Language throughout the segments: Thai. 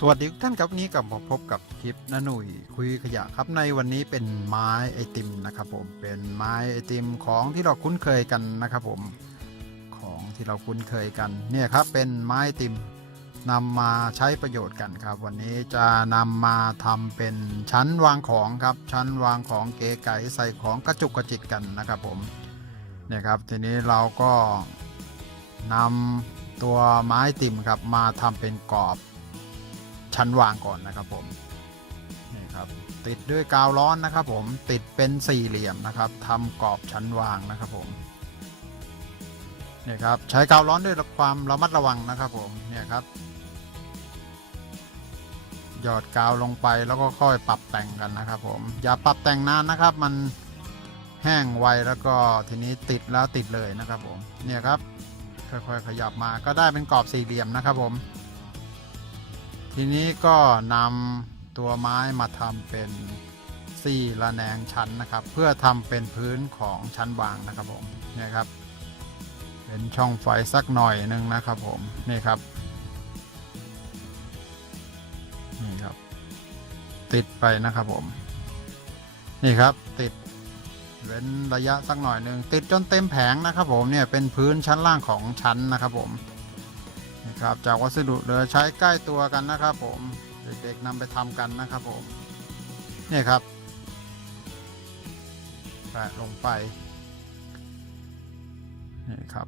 สวัสดีทุกท่านครับวันนี้กลับมาพบกับคลิปนาหนุ่ยคุยขยะครับในวันนี้เป็นไม้ไอติมนะครับผมเป็นไม้ไอติมของที่เราคุ้นเคยกันนะครับผมของที่เราคุ้นเคยกันเนี่ยครับเป็นไม้ไอติมนำมาใช้ประโยชน์กันครับ วันนี้จะนำมาทำเป็นชั้นวางของครับชั้นวางของเก๋ไก๋ใส่ของกระจุกกระจิกกันนะครับผมเนี่ยครับทีนี้เราก็นำตัวไม้ติมครับมาทำเป็นกรอบ ชั้นวางก่อนนะครับผมนี่ครับติดด้วยกาวร้อนนะครับผมติดเป็นสี่เหลี่ยมนะครับทำกรอบชั้นวางนะครับผมนี่ครับใช้กาวร้อนด้วยความระมัดระวังนะครับผมเนี่ยครับหยอดกาวลงไปแล้วก็ค่อยปรับแต่งกันนะครับผมอย่าปรับแต่งนานนะครับ มันแห้งไวแล้วก็ทีนี้ติดแล้วติดเลยนะครับผมเนี่ยครับค่อยๆขยับมาก็ได้เป็นกรอบสี่เหลี่ยมนะครับผม ทีนี้ก็นำตัวไม้มาทำเป็นสี่ระแนงชั้นนะครับ เพื่อทำเป็นพื้นของชั้นวางนะครับผมเนี่ยครับ เป็นช่องไฟสักหน่อยหนึ่งนะครับผมนี่ครับนี่ครับ ติดไปนะครับผม นี่ครับติดเว้นระยะสักหน่อยหนึ่งติดจนเต็มแผงนะครับผมเนี่ยเป็นพื้นชั้นล่างของชั้นนะครับผม นะครับจากวัสดุเหลือใช้ใกล้ตัวกันนะครับ ผมเด็กๆนำไปทำกันนะครับผมนี่ครับแปะลงไปนี่ครับ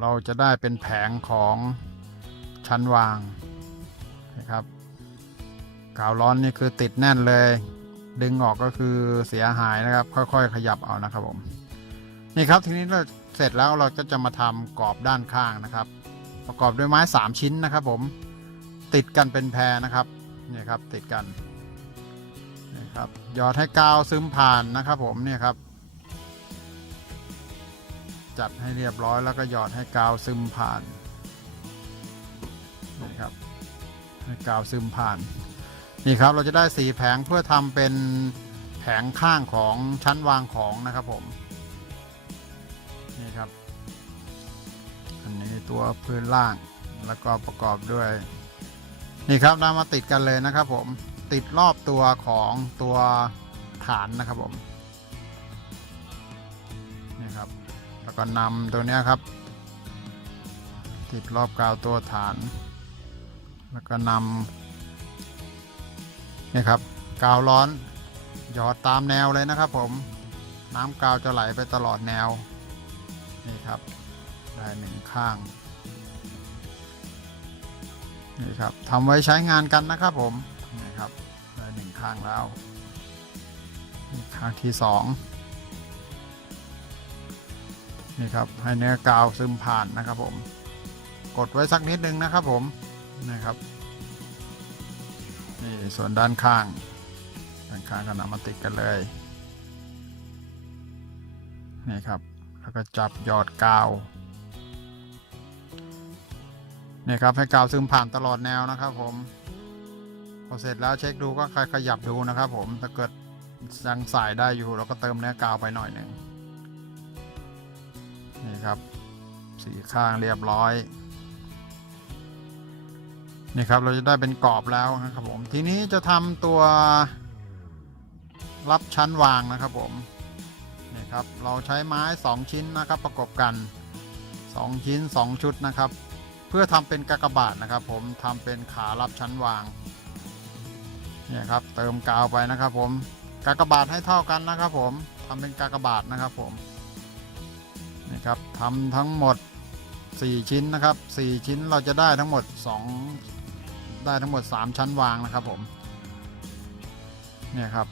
เราจะได้เป็นแผงของชั้นวางนะครับกาวร้อนนี่คือติดแน่นเลย ดึงออกก็คือเสียหายนะครับ ค่อยๆ ขยับเอานะครับผมนี่ครับทีนี้เราเสร็จแล้วเราก็จะมาทำกรอบด้านข้างนะครับ ประกอบด้วยไม้ 3 ชิ้นนะครับผมติดกันเป็นแพรนะครับเนี่ยครับติดกันนี่ครับหยอดให้กาวซึมผ่านนะครับผมเนี่ยครับ จัดให้เรียบร้อยแล้วก็หยอดให้กาวซึมผ่านนี่ครับให้กาวซึมผ่านนี่ครับเราจะได้สีแผงเพื่อทำเป็นแผงข้างของชั้นวางของนะครับผมนี่ครับันนี้ตัวพื้นล่าง แล้วก็ประกอบด้วย นี่ครับนำมาติดกันเลยนะครับ ผมติดรอบตัวของตัวฐานนะครับผมนี่ครับ แล้วก็นำตัวนี้ครับ ติดรอบกาวตัวฐาน แล้วก็นำนี่ครับกาวร้อนหยอดตามแนวเลยนะครับผมน้ำกาวจะไหลไปตลอดแนวนี่ครับ ได้หนึ่งข้างนี่ครับทำไว้ใช้งานกันนะครับผมนี่ครับได้หนึ่งข้างแล้วข้างที่สองนี่ครับให้เนื้อกาวซึมผ่านนะครับผมกดไว้สักนิดนึงนะครับผมนี่ครับนี่ส่วนด้านข้างด้านข้างก็นำมาติดกันเลยนี่ครับแล้วก็จับหยอดกาว นี่ครับให้กาวซึมผ่านตลอดแนวนะครับ ผม พอเสร็จแล้วเช็คดูก็ขยับดูนะครับ ผมถ้าเกิดยังใส่ได้อยู่เราก็เติมเนื้อกาวไปหน่อยหนึ่งนี่ครับสีข้างเรียบร้อยนี่ครับเราจะได้เป็นกรอบแล้วนะครับผมทีนี้จะทำตัวรับชั้นวางนะครับผมนี่ครับเราใช้ไม้ 2 ชิ้นนะครับประกบกัน 2 ชิ้น 2 ชุดนะครับ เพื่อทำเป็นกากบาทนะครับ ผมทำเป็นขารับชั้นวางเนี่ยครับเติมกาวไปนะครับผมกากบาทให้เท่ากันนะครับผมทำเป็นกากบาทนะครับผมนี่ครับทำทั้งหมด 4 ชิ้นนะครับ 4 ชิ้นเราจะได้ทั้งหมด 2 ได้ทั้งหมด 3 ชั้นวางนะครับผมเนี่ยครับ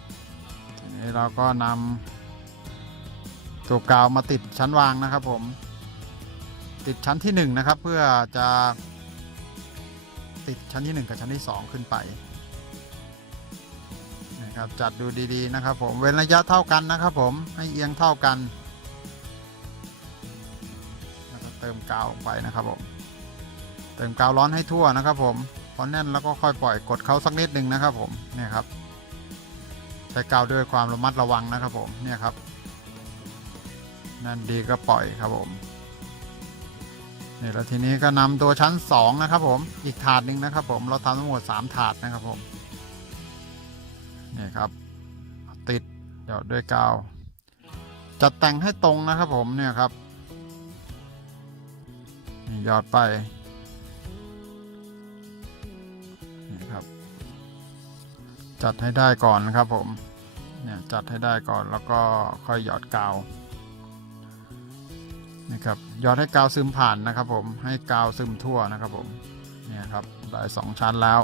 ทีนี้เราก็นำตัวกาวมาติดชั้นวางนะครับผม ติดชั้นที่1นนะครับ เพื่อจะติดชั้นที่ 1 กับชั้นที่ 2 ขึ้นไปนะครับจัดดูดีๆนะครับ ผมเว้นระยะเท่ากันนะครับ ผมให้เอียงเท่ากันแล้วก็เติมกาวลงไปนะครับผมเติมกาวร้อนให้ทั่วนะครับ ผมพอแน่นแล้วก็ค่อยปล่อยกดเขาสักนิดหนึ่งนะครับ ผมเนี่ยครับใช้กาวด้วยความระมัดระวังนะครับ ผมเนี่ยครับนั่นดีก็ปล่อยครับผม นี่แล้วทีนี้ก็นำตัวชั้นสองนะครับผมอีกถาดหนึ่งนะครับ ผมเราทำทั้งหมดสามถาดนะครับผมนี่ครับติดหยอดด้วยกาว จัดแต่งให้ตรงนะครับผมเนี่ยครับนี่ยอดไปนี่ครับ จัดให้ได้ก่อนนะครับผมเนี่ยจัดให้ได้ก่อนแล้วก็ค่อยหยอดกาว นะครับยอดให้กาวซึมผ่านนะครับผมให้กาวซึมทั่วนะครับผมเนี่ยครับได้สองชั้นแล้ว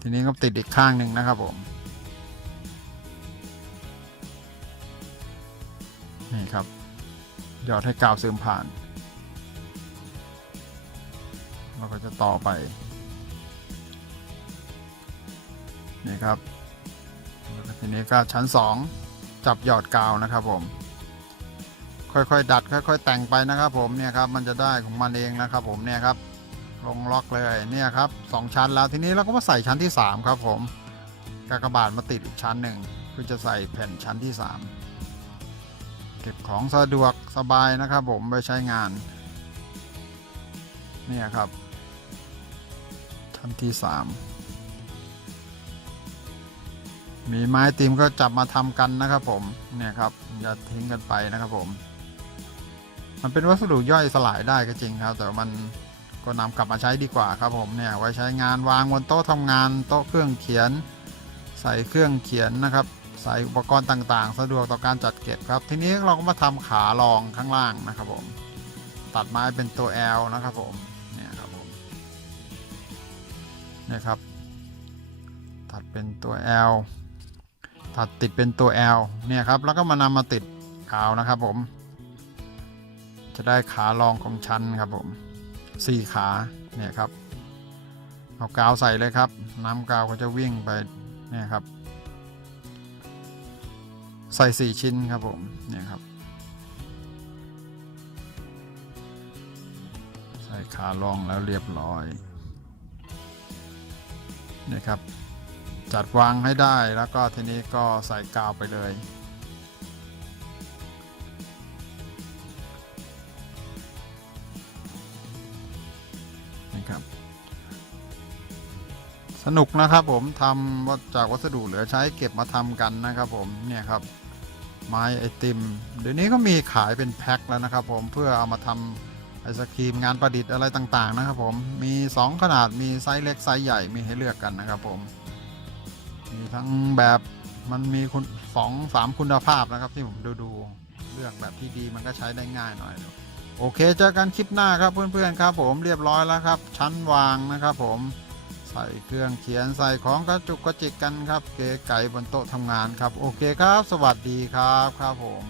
ทีนี้ก็ติดอีกข้างหนึ่งนะครับผมนี่ครับยอดให้กาวซึมผ่านเราก็จะต่อไปนี่ครับทีนี้ก็ชั้น 2 จับหยอดกาวนะครับผม ค่อยๆ ดัดค่อย ๆ แต่งไปนะครับ ผมเนี่ยครับมันจะได้ของมันเองนะครับ ผมเนี่ยครับลงล็อกเลยเนี่ยครับสองชั้นแล้วทีนี้เราก็มาใส่ชั้นที่ 3 ครับผมกากบาทมาติดอีกชั้นหนึ่งเพื่อจะใส่แผ่นชั้นที่ 3 เก็บของสะดวกสบายนะครับ ผมไปใช้งานเนี่ยครับ ชั้นที่ 3 มีไม้ติมก็จับมาทำกันนะครับผมเนี่ยครับอย่าทิ้งกันไปนะครับผม มันเป็นวัสดุย่อยสลายได้ก็จริงครับ แต่มันก็นำกลับมาใช้ดีกว่าครับผมเนี่ยไว้ใช้งานวางบนโต๊ะทำงานโต๊ะเครื่องเขียน ใส่เครื่องเขียนนะครับใส่อุปกรณ์ต่างๆ สะดวกต่อการจัดเก็บครับ ทีนี้เราก็มาทำขารองข้างล่างนะครับผมตัดไม้เป็นตัว L นะครับผมเนี่ยครับผมเนี่ยครับ ตัดเป็นตัว L ตัดติดเป็นตัว L เนี่ยครับแล้วก็มานำมาติดกาวนะครับผม จะได้ขารองของชั้นครับผมสี่ขาเนี่ยครับเอากาวใส่เลยครับ น้ำกาวก็จะวิ่งไปเนี่ยครับ ใส่สี่ชิ้นครับผมเนี่ยครับ ใส่ขารองแล้วเรียบร้อยเนี่ยครับ จัดวางให้ได้แล้วก็ทีนี้ก็ใส่กาวไปเลย ครับ สนุกนะครับผมทำว่าจากวัสดุเหลือใช้เก็บมาทำกันนะครับผมเนี่ยครับไม้ไอติม เดี๋ยวนี้ก็มีขายเป็นแพ็คแล้วนะครับผมเพื่อเอามาทำไอศครีมงานประดิษฐ์อะไรต่างๆนะครับผมมี 2 ขนาดมีไซส์เล็กไซส์ใหญ่มีให้เลือกกันนะครับผมมีทั้งแบบมันมีคุณสองสามคุณภาพนะครับที่ผมดูดูเลือกแบบที่ดีมันก็ใช้ได้ง่ายหน่อย โอเคเจอกันคลิปหน้าครับเพื่อนๆครับผมเรียบร้อยแล้วครับ ชั้นวางนะครับ ผมใส่เครื่องเขียนใส่ของกระจุกกระจิกกันครับ เก๋ไก่บนโต๊ะทำงานครับ โอเคครับ สวัสดีครับครับผม